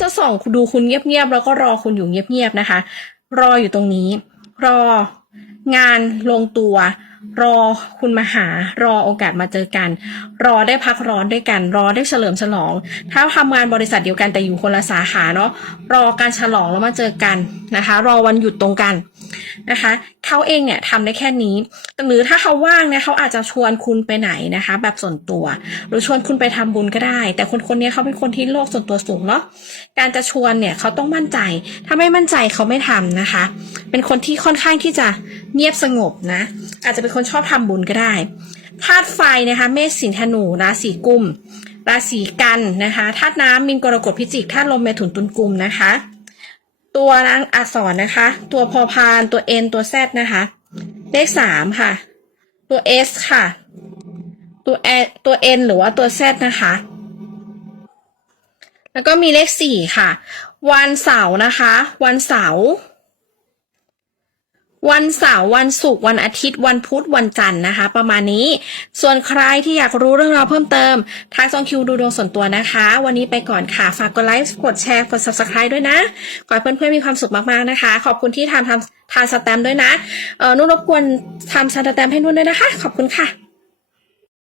จะส่องดูคุณเงียบๆแล้วก็รอคุณอยู่เงียบๆนะคะ รออยู่ตรงนี้ รองานลงตัว รอคุณมาหา รอโอกาสมาเจอกัน รอได้พักร้อนด้วยกัน รอได้เฉลิมฉลอง ถ้าทำงานบริษัทเดียวกันแต่อยู่คนละสาขาเนาะรอการฉลองแล้วมาเจอกัน นะคะ รอวันหยุดตรงกันนะคะเขาเองเนี่ยทำได้แค่นี้ หรือถ้าเขาว่างเนี่ยเขาอาจจะชวนคุณไปไหนนะคะ แบบส่วนตัว หรือชวนคุณไปทำบุญก็ได้ แต่คนคนนี้เขาเป็นคนที่โลกส่วนตัวสูงเนาะการจะชวนเนี่ยเขาต้องมั่นใจ ถ้าไม่มั่นใจเขาไม่ทำนะคะ เป็นคนที่ค่อนข้างที่จะเงียบสงบนะ อาจจะเป็นคนชอบทำบุญก็ได้ธาตุไฟนะคะเมษสิงธนูราศีกุมราศีกันนะคะธาตุน้ำมินกรกฎพิจิกธาตุลมเมถุนตุลกุมนะคะ ตัวนางอักษรนะคะ ตัวพอพานตัว N ตัว Z นะคะ เลขสามค่ะ ตัว S ค่ะ ตัว n ตัว N หรือว่าตัว Z นะคะ แล้วก็มีเลขสี่ค่ะ วันเสาร์นะคะ วันเสาร์ วันเสาร์วันศุกร์วันอาทิตย์วันพุธวันจันทร์นะคะ ประมาณนี้ ส่วนใครที่อยากรู้เรื่องราวเพิ่มเติมทักซองคิวดูดวงส่วนตัวนะคะ วันนี้ไปก่อนค่ะ ฝากกดไลค์กดแชร์กด subscribe ด้วยนะขอให้เพื่อนๆมีความสุขมากๆนะคะ ขอบคุณที่ทำทำทานสแตมด้วยนะเออนุ่นรบกวนทำสแตมให้นุ่นด้วยนะคะ ขอบคุณค่ะ